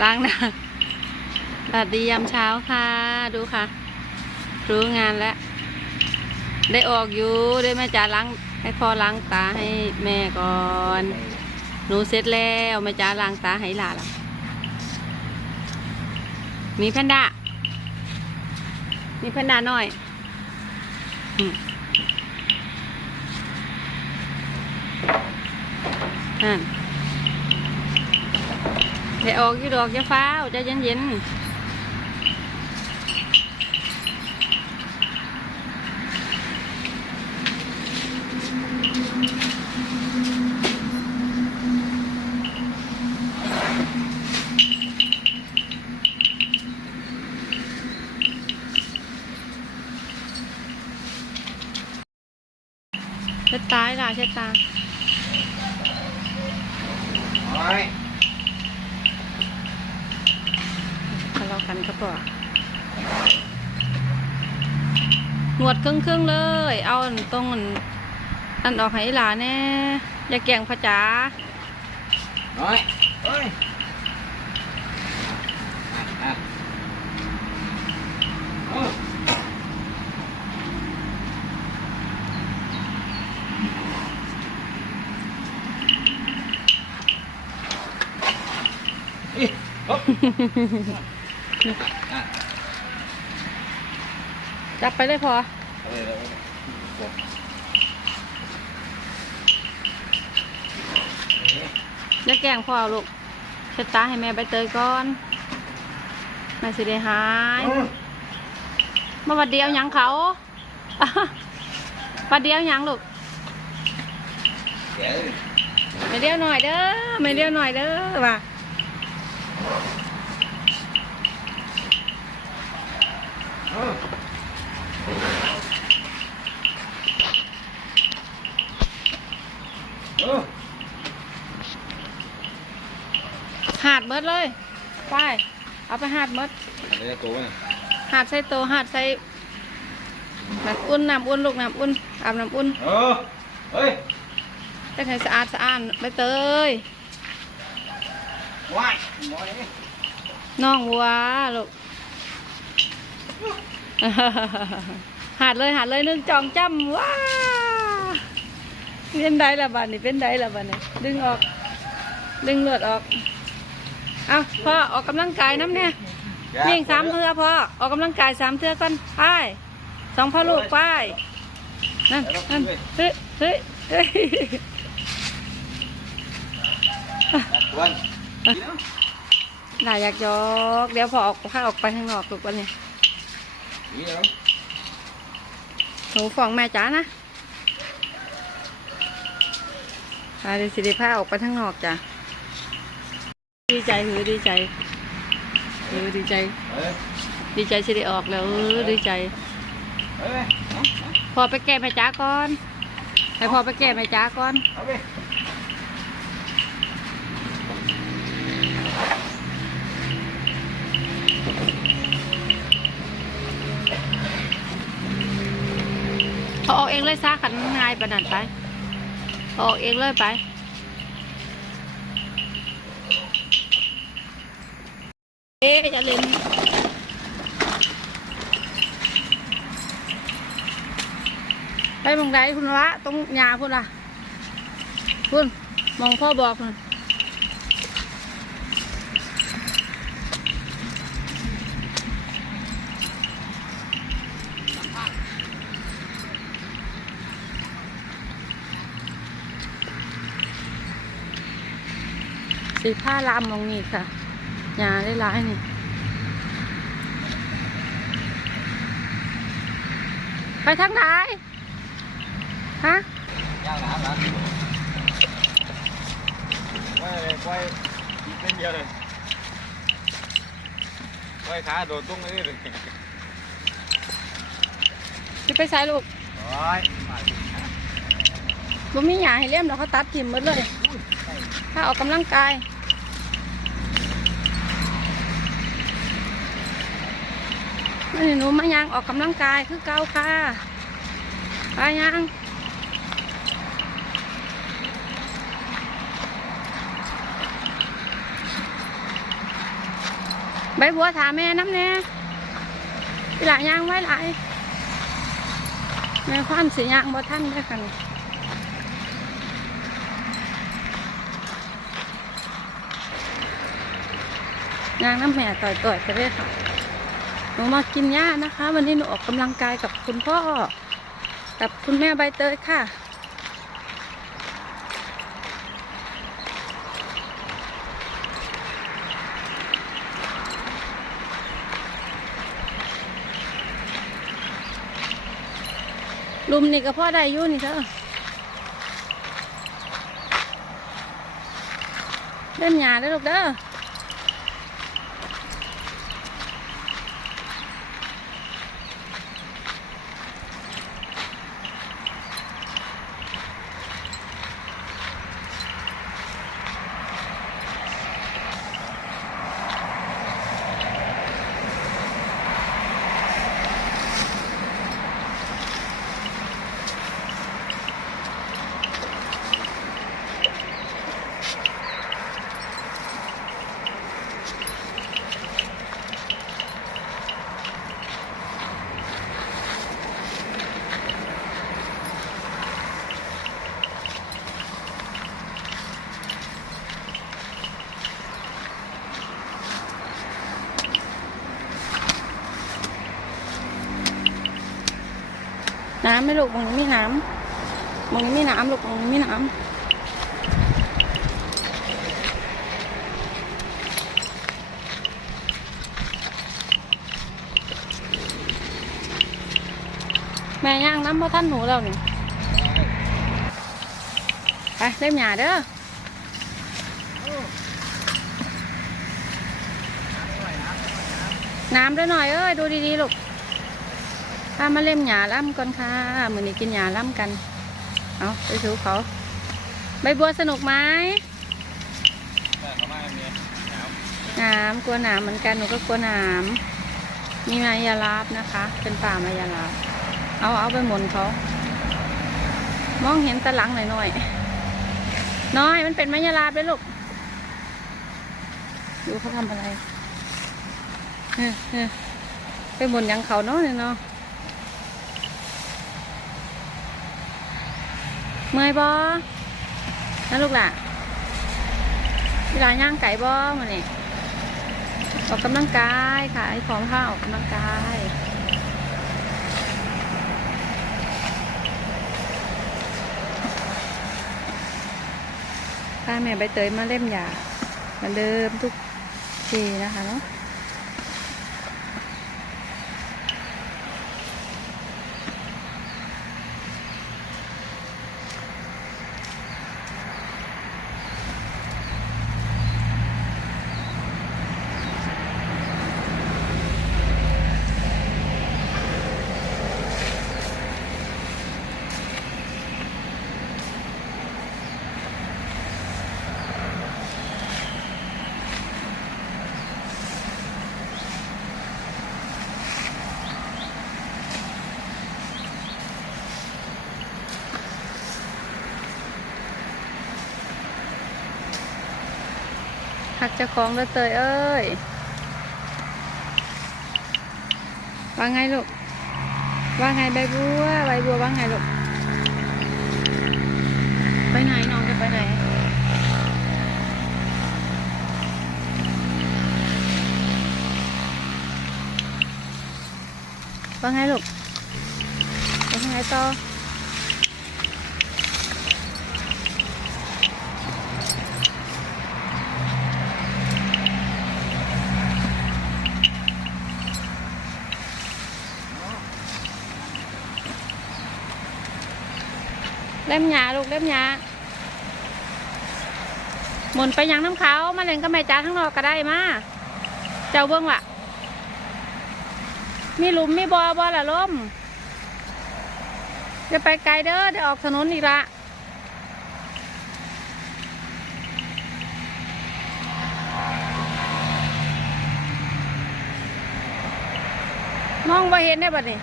ล้างหน้าสวัสดียามเช้าค่ะ ดูค่ะ รู้งานแล้ว ได้ออกอยู่ได้แม่จ๋าล้าง ให้พ่อล้างตาให้แม่ก่อน หนูเสร็จแล้วแม่จ๋าล้างตาให้หลานละมีแพนด้า มีแพนด้าหน่อยอืมนั่น ได้ออกยู่ดอกอยาฟ้าวใจเย็นๆเช็ดตาให้ล่ะเช็ดตา โอ้ยทะเลาะกันก็ปล่หนวดครึ่งครึ่งๆเลย เอาอันตรงอันอันออกให้หลานแน่อย่าแกล้งพระจ๋าโอ้ยโอ้ยอ่ะอะโอ้ยอิอ๊บอะจับไปเลยพอเอาเลยเอาเลยเอาเลยอย่าแกล้งพ่อลูกเช็ดตาให้แม่ใบเตยก่อนแม่สิได้หายมาวัดเดียวหยังเขาวัดเดียวหยังลูกเดี๋ยวไม่เดียวหน่อยเด้อไม่เดียวหน่อยเด้อว่ะ เออเออ หา ดเบิดเลย ไป เอาไปหาดเบิดอะไรจะตัวเนี่ยหาดใส่โตหาดใส่น้ำอุ่นน้ำอุ่นลูกน้ำอุ่นอาบน้ำอุ่นเออเฮ้ยจะให้สะอาดสะอาดใบเตยว้ายหมอนี่น้องวัวลูกหาดเลยหาดเลยนึ่งจองจ้ำว้าเป็นไดละบัดนี่เป็นไดละบัดนี่ดึงออก ดึงเลือดออก เอาพ่อออกกำลังกายน้ำเนี่ยวิ่งสามเทือพ่อออกกำลังกายสามเทือก่อนไปสองพ่อลูกไปนั่นนั่นเฮ้ยเฮ้ยเฮ้ยวันน่าอยากยอกเดี๋ยวพอออกพาออกไปข้างนอกลูกวันนี้นี่แล้วหนูฟ้องแม่จ๋านะพาดิสิริพาออกไปข้างนอกจ้ะ ดีใจหือดีใจหือดีใจเฮ้ยดีใจสิได้ออกแล้วเออดีใจเฮ้ยพอไปแก้แม่จ๋าก่อนให้พอไปแก้แม่จ๋าก่อนเอาไปเอาออกเองเลยซะขันง่ายปานนันไปเอาออกเองเลยไป เอ๊อย่าลืมไปมองใดคุณวะตรงหญ้าคุณล่ะ คุณมองพ่อบอกคุณสีผ้าลามมองนี่ค่ะ หญ้าได้ร้ายนี่ไปทางไหนฮะย่างน้ำนะไว้เลยไว้อีกเป็นเดียวเลยไว้ขาโดดตุ้งนี่เลยจะไปใส่ลูกโอ้ยมาดิบ่มีหยาให้เลี้ยมเราเขาตัดทิ่มหมดเลย ถ้าออกกำลังกาย นี่หนูมายังออกกำลังกายคือเก่าค่ะไปยังใบบัวถามแม่น้ำแน่หลายย่างไว้หลายแม่ควานสีย่างบ่ท่านได้อค่ะนี่ย่างน้ำแม่ต่อยๆไปเลยค่ะ หนูมากินหญ้านะคะ วันนี้หนูออกกำลังกายกับคุณพ่อ กับคุณแม่ใบเตยค่ะ ลุมนี่ก็พ่อได้ยู่นี่เถอะเล่นหยาได้ลูกเด้อ น้ำไม่ลูกมึงทีไมีน้ำมึงทีไมีน้ำลูกมึงทีไมีน้ำแม่ย่างน้ำพ่ท่านหนูแล้วนี่ไปเล่มหยาเด้อน้ำด้วยหน่อยเอ้ยดูดีๆลูก พามาเล่มหยาล่ำก่อนค่ะมือนี้กินหยาล่ำกัน เอาไปสูเขาใบบัวสนุกไหมหนาวน้ำกลัวหนามเหมือนกันหนูก็กลัวหนามมีมายาลาบนะคะ เป็นป่ามายาลาบเอาเอาไปหมุนเขามองเห็นตะลังหน่อยหน่อยน้อยมันเป็นมายาลาบเลยลูกดูเขาทำอะไรเฮ้เฮ้ไปหมุนยังเขาเนาะเนี่ยเนาะ เมื่อยบอนะลูกล่ะเวลาย่างไก่บอมาเนี่ยออกกำลังกายค่ะไอ้ของข้าออกกำลังกายพาแม่ใบเตยมาเล่มยาเหมือนเดิมทุกทีนะคะเนาะ หักเจ้าของแล้วเตยเอ้ยว่าไงลูก ว่าไงใบบัวใบบัวว่าไงลูก ไปไหนน้องจะไปไหนว่าไงลูกไปทางไหนต่อ เล่มหยาลูกเล่มหยาหมุนไปยังน้ำเขามาเล่นกับแม่จ้าทั้งนอกก็ได้มาเจ้าเบิ้องล่ะมีหลุมมีบอบอละล้มจะไปไกลเด้อเดี๋ยวออกถนนอีกละมองไปเห็นได้บัดนี้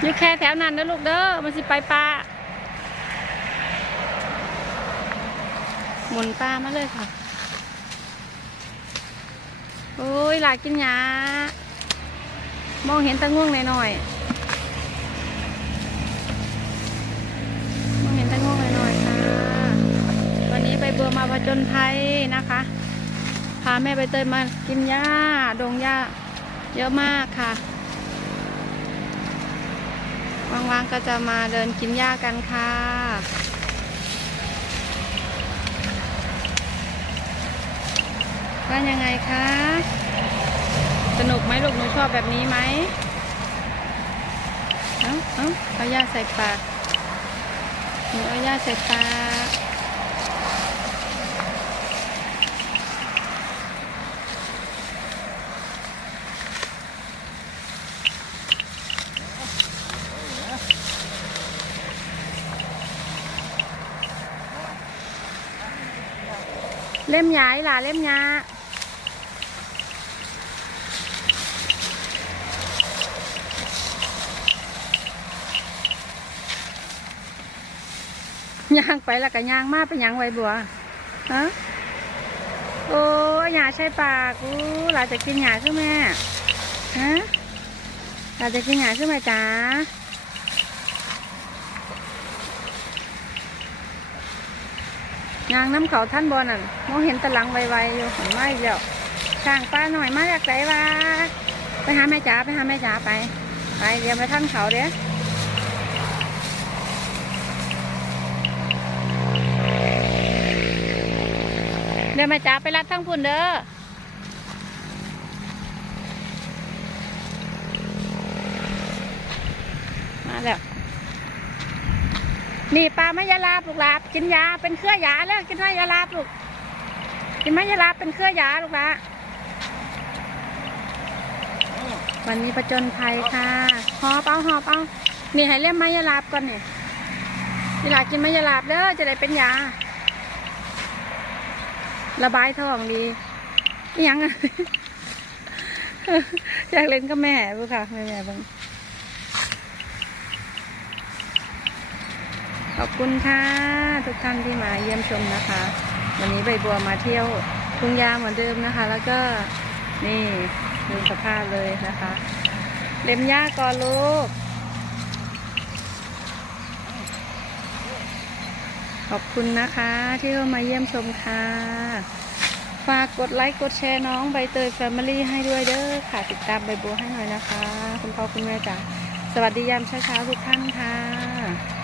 อยู่แค่แถวนั้นนะลูกเด้อมันสิไปป่าหมุนปลามาเลยค่ะ โอ้ยหลากินหยามองเห็นตะง่วงหน่อยๆมองเห็นตะง่วงหน่อยๆค่ะ วันนี้ใบบัวมาผจญภัยนะคะ พาแม่ใบเตยมากินหญ้า ดงหญ้า เยอะมากค่ะ ว่างๆก็จะมาเดินกินหญ้ากันค่ะว่ายังไงคะ สนุกไหมลูกหนูชอบแบบนี้ไหมเอาเอาเอาหญ้าใส่ปากหนูเอาหญ้าใส่ปาก เล่มย้ายล่ะเล่มยาย่างไปแล้วก็ย่างมาเป็นหยังไว้บัวฮะโอ้ยหยาใช่ปากอู้หลาจะกินหยาใช่ไหมฮะหลาจะกินหยาใช่ไหมจ๊ะ ยางน้ำเขาท่านบอน่ะมองเห็นตะลังไวๆอยู่เห็นไหมเดียวช่างป้าหน่อยมาจากไหนวะไปหาแม่จ๋าไปหาแม่จ๋าไปไปเดี๋ยวไปท่านเขาเด้อเดี๋ยวแม่จ๋าไปรัดทั้งพุ่นเด้อมาแล้ว นี่ปลาไมยาลาปลูกลาบกินยาเป็นเครือยาแล้วกินไมยาลาปลูกกินไมยาลาเป็นเครือยาลูกละวันนี้ประจนภัยค่ะหอบเอาหอบเอานี่ให้เล่มไมยาลาบก่อนเนี่ยเวลากินไมยาลาบเด้อจะได้เป็นยา ระบายท้องดีอยังอะอยากเล่นกับแม่บุค่ะแม่แม่บัง ขอบคุณค่ะ ทุกท่านที่มาเยี่ยมชมนะคะ วันนี้ใบบัวมาเที่ยวทุ่งยาเหมือนเดิมนะคะ แล้วก็นี่ดูสภาพเลยนะคะ เล็มหญ้าก่อนลูก ขอบคุณนะคะที่เข้ามาเยี่ยมชมค่ะ ฝากกดไลค์กดแชร์น้องใบเตยแฟมิลี่ให้ด้วยเด้อค่ะ ติดตามใบบัวให้หน่อยนะคะ คุณพ่อคุณแม่จ๋าสวัสดียามเช้าๆทุกท่านค่ะ